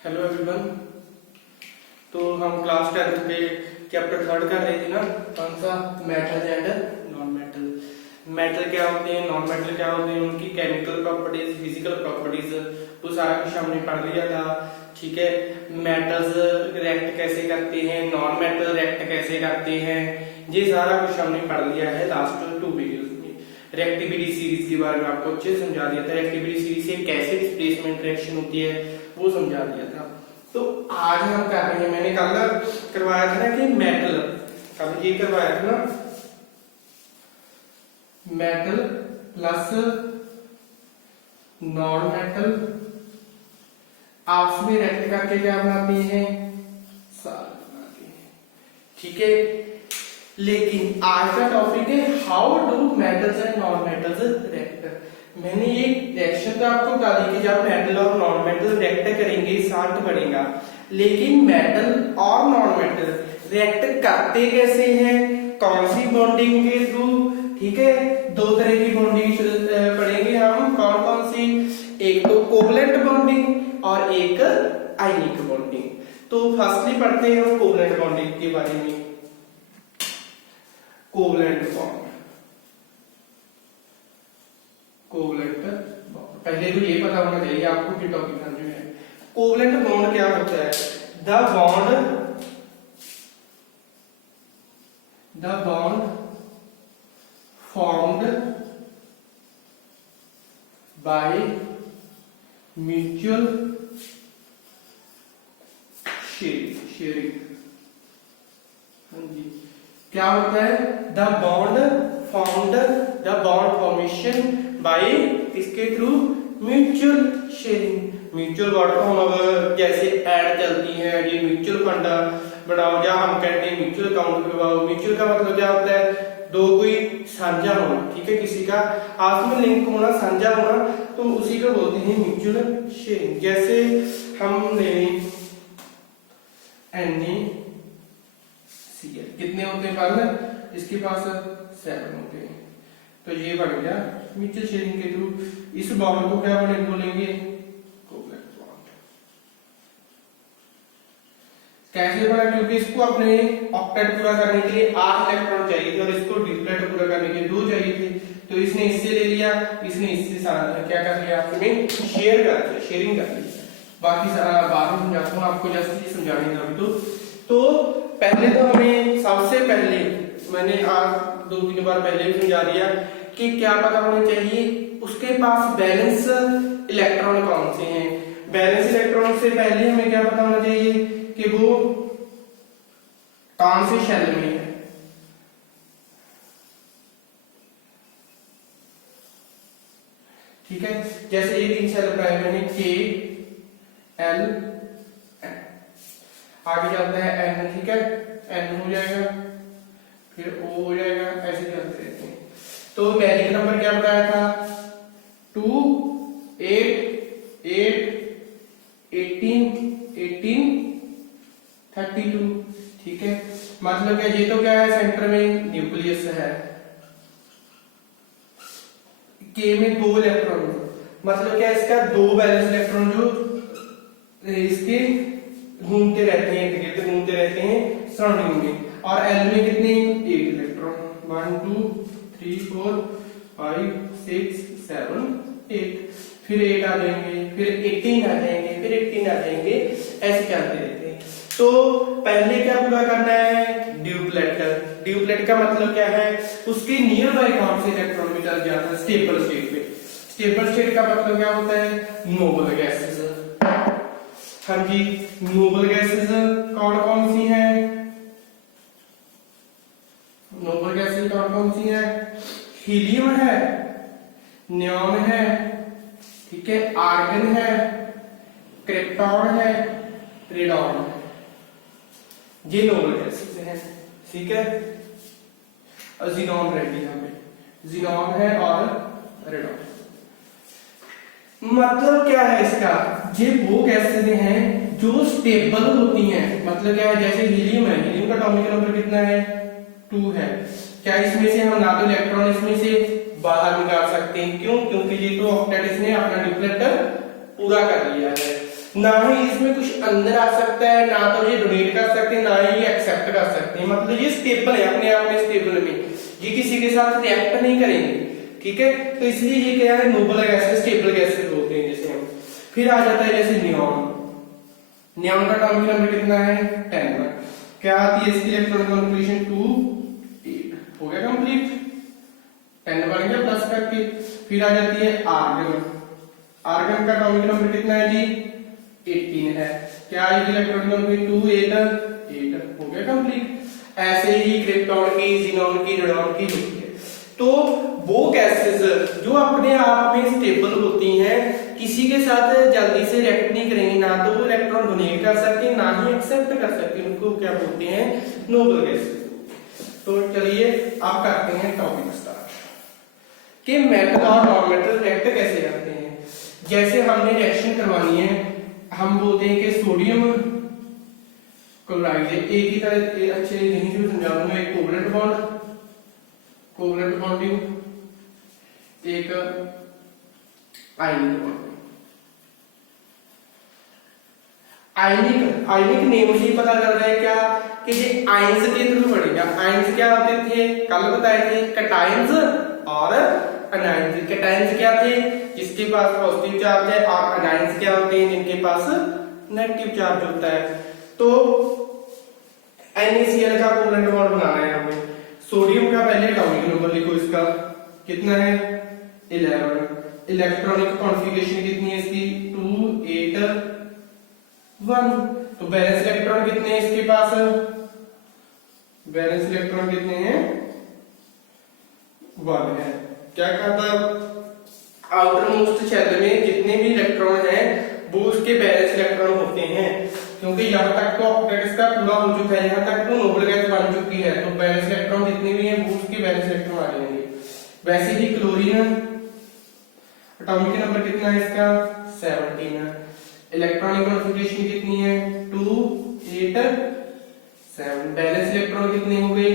Hello everyone. तो हम class 10 पे चैप्टर 3 कर रहे थे ना, कौन सा? Metal and non metal. Metal क्या होते हैं, नॉन मेटल क्या होते हैं, उनकी केमिकल प्रॉपर्टीज, फिजिकल प्रॉपर्टीज, वो सारा कुछ हमने पढ़ लिया था। ठीक है, मेटल्स रिएक्ट कैसे करते हैं, नॉन मेटल रिएक्ट कैसे करते हैं, ये सारा कुछ हमने पढ़ लिया है लास्ट 2 वीडियोस में। रिएक्टिविटी सीरीज के बारे में आपको अच्छे से समझा दिया था। रिएक्टिविटी सीरीज से कैसे डिस्प्लेसमेंट रिएक्शन होती है वो समझा दिया था। तो आज हम कर रहे हैं, मैंने कल करवाया था ना कि मेटल, कल ये करवाया था ना, मेटल प्लस नॉन मेटल आपस में रिएक्ट करके क्या बनाते हैं? साल्ट बनाते हैं। ठीक है, लेकिन आज का टॉपिक है how do metals and non metals react. मैंने ये रिएक्शन तो आपको बता दी कि जब मेटल और नॉन मेटल रिएक्ट करेंगे साल्ट बनेगा, लेकिन मेटल और नॉन मेटल रिएक्ट करते कैसे हैं, कौन सी बॉन्डिंग के थ्रू? ठीक है, 2 तरह की बॉन्डिंग पढ़ेंगे हम। कौन कौन सी? एक तो कोवलेंट बॉन्डिंग और एक आयनिक बॉन्डिंग। तो फर्स्टली पढ़ते हैं हम कोवलेंट बॉन्डिंग के बारे में। कोवलेंट बॉन्ड, कोवलेंट बॉन्ड, पहले तो ये पता होना चाहिए आपको कि टॉपिक समझ में है। कोवलेंट बॉन्ड क्या होता है? The bond formed by mutual sharing। हाँ जी, क्या होता है? द बॉन्ड फॉर्मेशन बाय इसके through mutual sharing. Mutual bond को हम जैसे ऐड चलती है, ये म्यूचुअल फंड बनाओ, या हम कहते हैं म्यूचुअल अकाउंट खुलवाओ। म्यूचुअल का मतलब क्या होता है? दो कोई साझा होना, ठीक है, किसी का आपस में लिंक होना, साझा होना, तो उसी को बोलते हैं म्यूचुअल शेयरिंग। जैसे हम ले NaCl, कितने होते हैं पार्टनर? इसके पास 7 होते हैं, तो ये बन गया म्यूचुअल शेयरिंग के थ्रू। इस बॉन्ड को क्या बोलेंगे? Covalent bond. कैसे बना? क्योंकि इसको अपने ऑक्टेट पूरा करने के लिए 8 इलेक्ट्रॉन चाहिए थे और इसको डिप्लेट पूरा करने के लिए 2 चाहिए थे। तो इसने इससे ले लिया, इसने इससे सारा क्या कर लिया, आपने शेयर कर दिया, शेयरिंग कर ली। बाकी सारा बाद में समझाता हूँ आपको, जैसे समझाने का। तो पहले तो हमें सबसे पहले मैंने आज 2-3 बार पहले भी समझा दिया कि क्या पता होना चाहिए, उसके पास बैलेंस इलेक्ट्रॉन कौन से हैं। बैलेंस इलेक्ट्रॉन से पहले हमें क्या पता होना चाहिए कि वो कौन से शेल में है। ठीक है, जैसे एक इन शेल बनाया मैंने KL, आगे जाता है N, ठीक है, N हो जाएगा, फिर O हो जाएगा, ऐसे चलते रहते हैं। तो मैजिक नंबर क्या बताया था? 2, 8, 8, 18, 18, 32। ठीक है, मतलब क्या, ये तो क्या है, सेंटर में न्यूक्लियस है। K में 2 इलेक्ट्रॉन, मतलब क्या, इसका 2 बैलेंस इलेक्ट्रॉन जो इसके घूमते रहते हैं, इर्द गिर्द घूमते रहते हैं सराउंडिंग में। और L में कितने? 8 इलेक्ट्रॉन, 1 2 3 4 5 6 7 8, फिर 8 आ जाएंगे, फिर 18 आ जाएंगे, फिर 18 आ जाएंगे, ऐसे चलते रहते हैं। तो पहले क्या पूरा करना है? ड्यूप्लेट। ड्यूप्लेट का मतलब क्या है? उसके नियर बाय कौन से इलेक्ट्रॉन में चल जाता है? स्टेबल स्टेट में। स्टेबल स्टेट का मतलब क्या होता है? Noble gases. हाँ जी, नोबल गैसेस कौन कौन सी हैं? नोबल गैसेस कौन कौन सी हैं? हीलियम है, नियॉन है, ठीक है, आर्गन है, क्रिप्टॉन है, रेडॉन है, ये नोबल गैसेस हैं। ठीक है, और ज़ीनॉन रह गई, यहाँ पे ज़ीनॉन है और रेडॉन। मतलब क्या है इसका? ये वो गैसेस हैं जो स्टेबल होती हैं। मतलब क्या है, जैसे हीलियम है, हीलियम का एटॉमिक नंबर कितना है? 2 है। क्या इसमें से हम ना तो इलेक्ट्रॉन इसमें से बाहर निकाल सकते हैं? क्यों? क्योंकि ये तो ऑक्टेट इसने अपना ड्यूप्लेट पूरा कर लिया है। ना ही इसमें कुछ अंदर आ सकता है, ना तो ये डोनेट कर सकते हैं, ना ही ये एक्सेप्ट कर सकते हैं। मतलब ये स्टेबल है, अपने आप में स्टेबल में, ये किसी के साथ रिएक्ट नहीं करेंगे, ठीक है। तो इसलिए ये क्या है, नोबल गैसेस, स्टेबल गैसेस बोलते हैं जैसे हम। फिर आ जाता है जैसे नियॉन। नियॉन का एटॉमिक नंबर कितना है, 10। क्या आती है इसकी इलेक्ट्रॉनिक कॉन्फ़िगरेशन, 2 8। हो गया कंप्लीट, 10 बन गया प्लस करके। फिर आ जाती है आर्गन। आर्गन का एटॉमिक नंबर कितना है जी, 18 है। क्या आएगी इलेक्ट्रॉनिक कॉन्फ़िगरेशन, 2 8 8। हो गया कंप्लीट। ऐसे ही क्रिप्टॉन की, ज़ीनॉन की, रेडॉन की होती है। तो वो गैसेस जो अपने आप में स्टेबल होती हैं, किसी के साथ जल्दी से रिएक्ट नहीं करेंगी, ना तो वो इलेक्ट्रॉन डोनेट कर सकती, ना ही एक्सेप्ट कर सकती, उनको क्या बोलते हैं, नोबल गैसेस। तो चलिए आप करते हैं टॉपिक स्टार्ट कि मेटल और नॉन मेटल रिएक्ट कैसे करते हैं। जैसे हमने रिएक्शन करवानी है, हम बोलते हैं कि सोडियम क्लोराइड, एक ही तरह अच्छे यहीं से समझा दूंगा, एक कोवलेंट बॉन्ड, कोवलेंट बॉन्डिंग, एक आयनिक बॉन्डिंग। आयनिक, आयनिक नेम से ही पता चल रहा है क्या कि ये आयंस के थ्रू बढ़ेगा। आयंस क्या होते थे, कल बताए थे, कैटायंस और अनायंस। कैटायंस क्या थे, जिसके पास पॉजिटिव चार्ज है, और अनायंस क्या होते हैं, जिनके पास नेगेटिव चार्ज होता है। तो NaCl का कोवलेंट बॉन्ड बनाना है हमें। सोडियम का पहले एटॉमिक नंबर लिखो, इसका कितना है, 11। इलेक्ट्रॉनिक कॉन्फ़िगरेशन कितनी है इसकी, 2 8 1। तो बैलेंस इलेक्ट्रॉन कितने हैं इसके पास, बैलेंस इलेक्ट्रॉन कितने हैं, 1 है। क्या कहता है, आउटर मोस्ट शेल में जितने भी इलेक्ट्रॉन हैं वो उसके बैलेंस इलेक्ट्रॉन होते हैं, क्योंकि यहाँ तक तो ऑक्टेट का पूरा हो चुका है, यहाँ तक तो नोबल गैस बन चुकी है, तो बैलेंस इलेक्ट्रॉन जितने भी हैं वो उसके बैलेंस इलेक्ट्रॉन आ जाएंगे। वैसे ही क्लोरीन एटॉमिक नंबर कितना है इसका, 17। इलेक्ट्रॉनिक कॉन्फ़िगरेशन कितनी है, 2 8 7। बैलेंस इलेक्ट्रॉन कितने हो गए,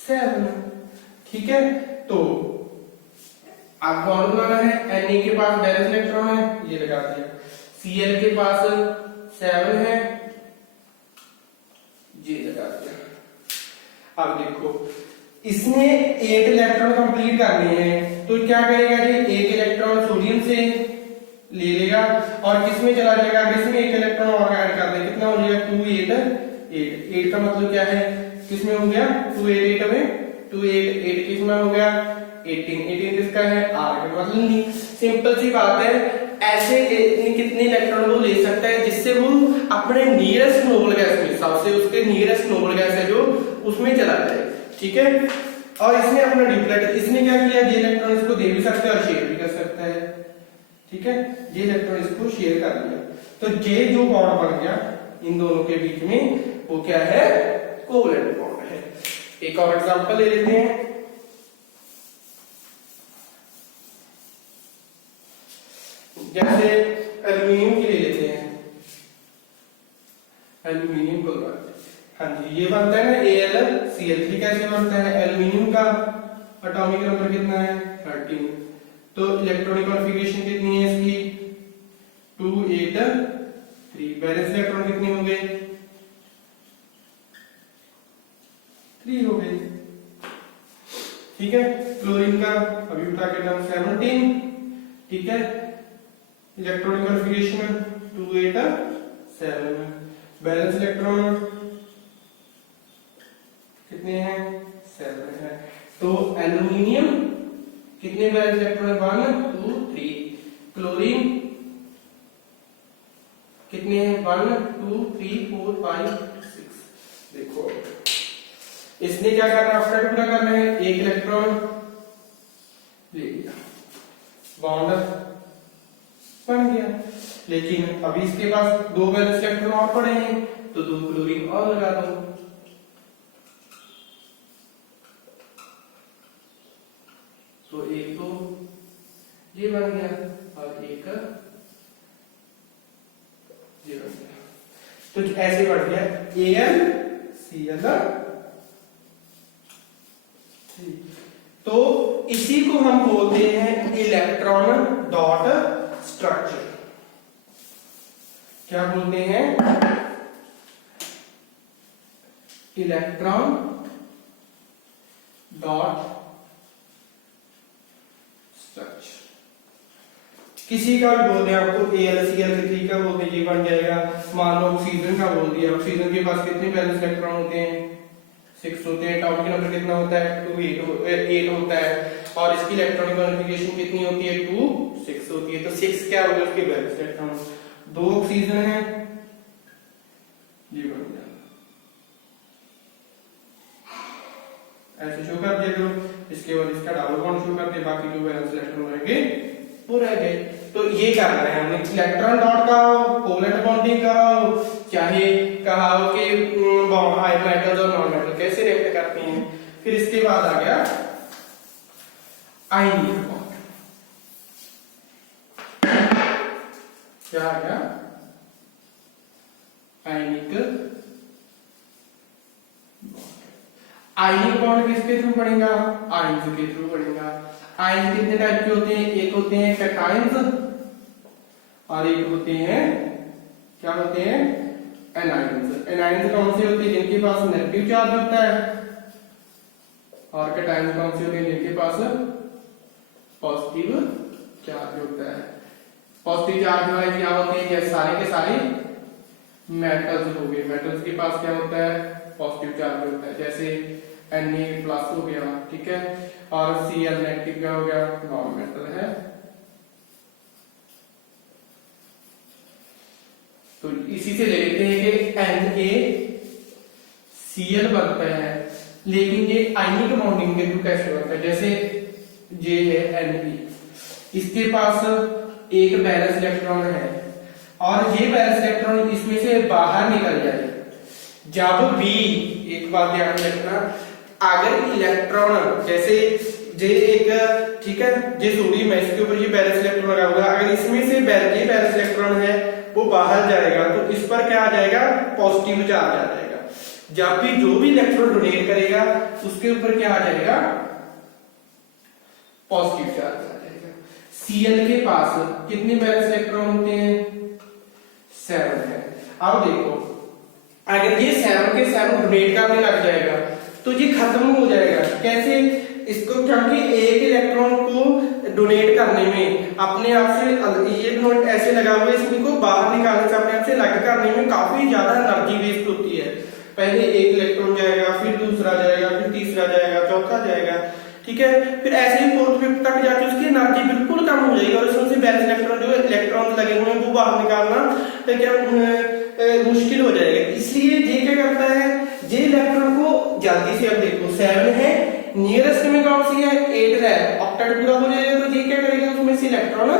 7, ठीक है। तो अब बॉन्ड बनाना है, Na के पास बैलेंस इलेक्ट्रॉन है, ये लगा दिया। Cl के पास 7 है, ये लगा दिया। अब देखो इसने 8 इलेक्ट्रॉन कंप्लीट करने हैं, तो क्या करेगा जी, एक इलेक्ट्रॉन सोडियम से ले लेगा और किसमें चला जाएगा, अगर इसमें एक इलेक्ट्रॉन और ऐड कर दे, कितना हो जाएगा, 2 8 8 का मतलब क्या है, किसमें हो गया, 2 8 8 में 2 8 8 किसमें हो गया, 18 18 किसका है, आर्गन। मतलब सिंपल सी बात है, ऐसे कितने इलेक्ट्रॉन वो ले सकता है जिससे वो अपने नियरेस्ट नोबल गैस में, सबसे उसके नियरेस्ट नोबल गैस है जो उसमें चला जाए, ठीक है। और इसने अपना डिप्लेट, इसने क्या किया, ये इलेक्ट्रॉन इसको दे भी सकता है और शेयर भी कर सकता है, ठीक है। ये इलेक्ट्रॉन इसको शेयर कर दिया, तो ये जो बॉन्ड बन गया इन दोनों के बीच में वो क्या है, कोवलेंट बॉन्ड है। एक और एग्जांपल ले लेते हैं, जैसे एल्यूमिनियम की ले लेते हैं, एल्यूमिनियम क्लोराइड। हाँ जी, ये बनता है ना AlCl3। कैसे बनता है, एल्यूमिनियम का एटॉमिक नंबर कितना है, 13। तो इलेक्ट्रॉनिक कॉन्फ़िगरेशन कितनी है इसकी, 2 8 3। बैलेंस इलेक्ट्रॉन कितने हो गए, 3 हो गए, ठीक है। क्लोरीन का अभी बता के नाम 17, ठीक है। Electronic configuration 2 8 7। बैलेंस इलेक्ट्रॉन कितने हैं, 7 है। तो एल्यूमिनियम कितने बैलेंस इलेक्ट्रॉन है, 1 2 3। क्लोरीन कितने हैं, 1 2 3 4 5 6। देखो इसने क्या करना है, ऑक्टेट पूरा करना है, एक इलेक्ट्रॉन ले लिया, बॉन्ड बन गया। लेकिन अभी इसके पास 2 बैलेंस इलेक्ट्रॉन और पड़े हैं, तो 2 क्लोरीन और लगा दो, तो एक तो ये बन गया और एक ये बन गया। तो ऐसे बढ़ गया AlCl3। तो इसी को हम बोलते हैं इलेक्ट्रॉन डॉट स्ट्रक्चर। क्या बोलते हैं? Electron dot structure. किसी का भी बोल दिया आपको AlCl3 का बोल दीजिए, बन जाएगा। मान लो ऑक्सीजन का बोल दिया, ऑक्सीजन के पास कितने बैलेंस इलेक्ट्रॉन होते हैं? 6 होते हैं। एटॉमिक नंबर कितना होता है? 8 होता है। और इसकी इलेक्ट्रॉनिक कॉन्फ़िगरेशन कितनी होती है? 2 6 होती है। तो 6 क्या होगा उसके बैलेंस इलेक्ट्रॉन? 2 ऑक्सीजन है, ये बन गया। ऐसे शो कर दिया करो। इसके बाद इसका डबल बॉन्ड शो कर दिया, बाकी जो बैलेंस इलेक्ट्रॉन रहेंगे वो रह गए। तो ये क्या कर रहे हैं हमने? इलेक्ट्रॉन डॉट का कोवलेंट बॉन्डिंग का चाहे कहा हो कि मेटल्स और नॉन मेटल कैसे रिएक्ट करते हैं। फिर इसके बाद आ गया आयनिक बॉन्ड। क्या आ गया? आयनिक आयनिक बॉन्ड किसके थ्रू पड़ेगा? आयंस के थ्रू पड़ेगा। आयन कितने टाइप के होते हैं? एक होते हैं कैटायंस और एक होते हैं, क्या होते हैं? एनायंस। एनायंस कौन से होते हैं? जिनके पास नेगेटिव चार्ज होता है। और कैटायंस कौन से होते हैं? जिनके पास पॉजिटिव चार्ज होता है। पॉजिटिव चार्ज वाले क्या होते हैं? जैसे सारे के सारे मेटल्स हो गए। मेटल्स के पास क्या होता है? पॉजिटिव चार्ज होता है। जैसे Na+ हो गया, ठीक है। और Cl नेगेटिव क्या हो गया? नॉन मेटल है। तो इसी से ले लेते हैं कि NaCl बनता है। लेकिन ये आयनिक बॉन्डिंग के थ्रू कैसे बनता है? जैसे ये है Na, इसके पास एक बैलेंस इलेक्ट्रॉन है और ये बैलेंस इलेक्ट्रॉन इसमें से बाहर निकल जाए। जब भी, एक बात ध्यान रखना, अगर इलेक्ट्रॉन जैसे जे एक, ठीक है, जे सोडियम है, इसके ऊपर ये बैलेंस इलेक्ट्रॉन लगा हुआ है। अगर इसमें से ये बैलेंस इलेक्ट्रॉन है वो बाहर जाएगा तो इस पर क्या आ जाएगा? पॉजिटिव चार्ज आ जाएगा। जब भी जो भी इलेक्ट्रॉन डोनेट करेगा उसके ऊपर क्या आ जाएगा? पॉजिटिव चार्ज आ जाएगा। Cl के पास कितने बैलेंस इलेक्ट्रॉन होते हैं? 7 है। अब देखो, अगर ये 7 के 7 डोनेट करने लग जाएगा तो ये खत्म हो जाएगा। कैसे? इसको, क्योंकि एक इलेक्ट्रॉन को डोनेट करने में अपने आप से ये डोनेट ऐसे लगा हुआ है, इसको बाहर निकालने से, अपने आप से अलग करने में काफी ज्यादा एनर्जी वेस्ट होती है। पहले एक इलेक्ट्रॉन जाएगा, फिर दूसरा जाएगा, फिर तीसरा जाएगा, चौथा जाएगा, ठीक है। फिर ऐसे ही 4th 5th तक जाके उसकी एनर्जी बिल्कुल कम हो जाएगी और इसमें से बैलेंस इलेक्ट्रॉन जो इलेक्ट्रॉन लगे हुए हैं वो बाहर निकालना तो क्या मुश्किल हो जाएगा। इसलिए ये क्या करता है? ये इलेक्ट्रॉन को जल्दी से, अब देखो 7 है, नियरेस्ट में कौन सी है? 8 है। ऑक्टेट पूरा हो जाएगा तो ये क्या करेगा? उसमें से इलेक्ट्रॉन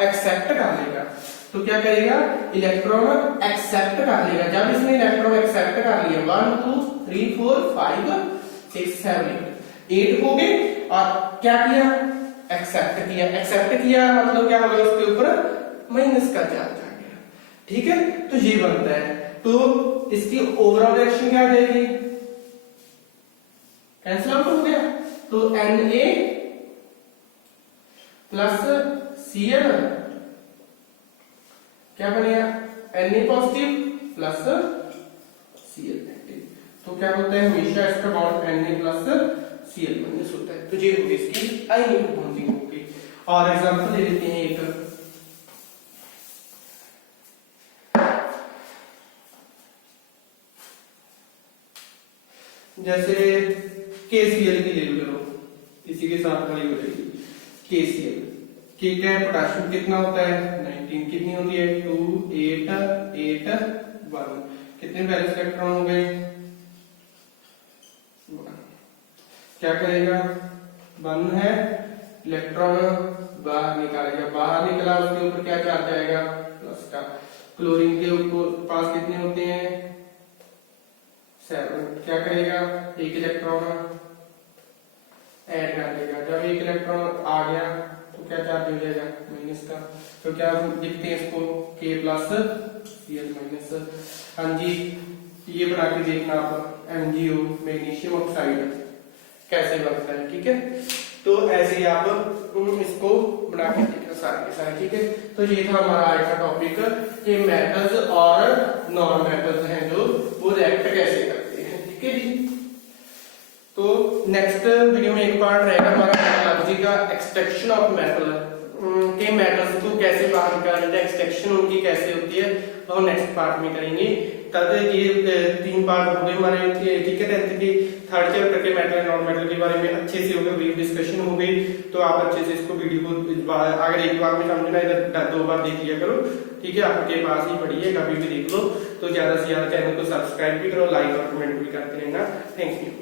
एक्सेप्ट कर लेगा। तो क्या करेगा? इलेक्ट्रॉन एक्सेप्ट कर लेगा। जब इसने इलेक्ट्रॉन एक्सेप्ट कर लिया, 1 2 3 4 5 6 7 8 हो गए, और क्या किया? एक्सेप्ट किया। एक्सेप्ट किया मतलब क्या होगा? उसके ऊपर माइनस का चार्ज आ गया, ठीक है। तो ये बनता है। तो इसकी ओवरऑल रिएक्शन क्या आ जाएगी? कैंसिल आउट हो गया। तो Na प्लस Cl क्या बनेगा? Na positive plus Cl negative. तो क्या होता है? हमेशा इसका bond Na plus Cl minus होता है। तो ये होगी इसकी आयनिक बॉन्डिंग होगी। और एग्जांपल ले लेते हैं एक, जैसे KCl की ले लो, इसी के साथ वाली हो जाएगी KCl। के क्या है? पोटेशियम कितना होता है? 19। कितनी होती है? 2 8 8 1। कितने बैलेंस इलेक्ट्रॉन हो गए? 1। क्या करेगा? 1 है, इलेक्ट्रॉन बाहर निकालेगा। बाहर निकला, उसके ऊपर क्या चार्ज आएगा? प्लस का। क्लोरीन के ऊपर पास कितने होते हैं? 7। क्या करेगा? एक इलेक्ट्रॉन ऐड कर देगा। जब एक इलेक्ट्रॉन आ गया तो क्या चार्ज हो जाएगा? माइनस का। तो क्या लिखते हैं इसको? K plus Cl minus. हाँ जी, ये बना के देखना आप। MgO मैग्नीशियम ऑक्साइड कैसे बनता है, ठीक है। तो ऐसे ही आप इसको बना के देखना सारे के सारे, ठीक है। तो ये था हमारा आज का टॉपिक कि मेटल्स और नॉन मेटल्स हैं जो वो रिएक्ट कैसे करते हैं, ठीक है जी। तो नेक्स्ट वीडियो में एक पार्ट रहेगा हमारा मेटलर्जी का, एक्सट्रैक्शन ऑफ मेटल के मेटल्स को कैसे बाहर निकाला जाता है, एक्सट्रैक्शन उनकी कैसे होती है, और नेक्स्ट पार्ट में करेंगे। तब ये 3 पार्ट हो गए हमारे, ठीक है। 10th के 3rd चैप्टर के मेटल एंड नॉन मेटल के बारे में अच्छे से हो गए, ब्रीफ डिस्कशन हो गई। तो आप अच्छे से इसको वीडियो को अगर एक बार में समझना है इधर 2 बार देख लिया करो, ठीक है। आपके पास ही पड़ी है, कभी भी देख लो। तो ज्यादा से ज्यादा चैनल को सब्सक्राइब भी करो, लाइक और कमेंट भी करते रहना। Thank you.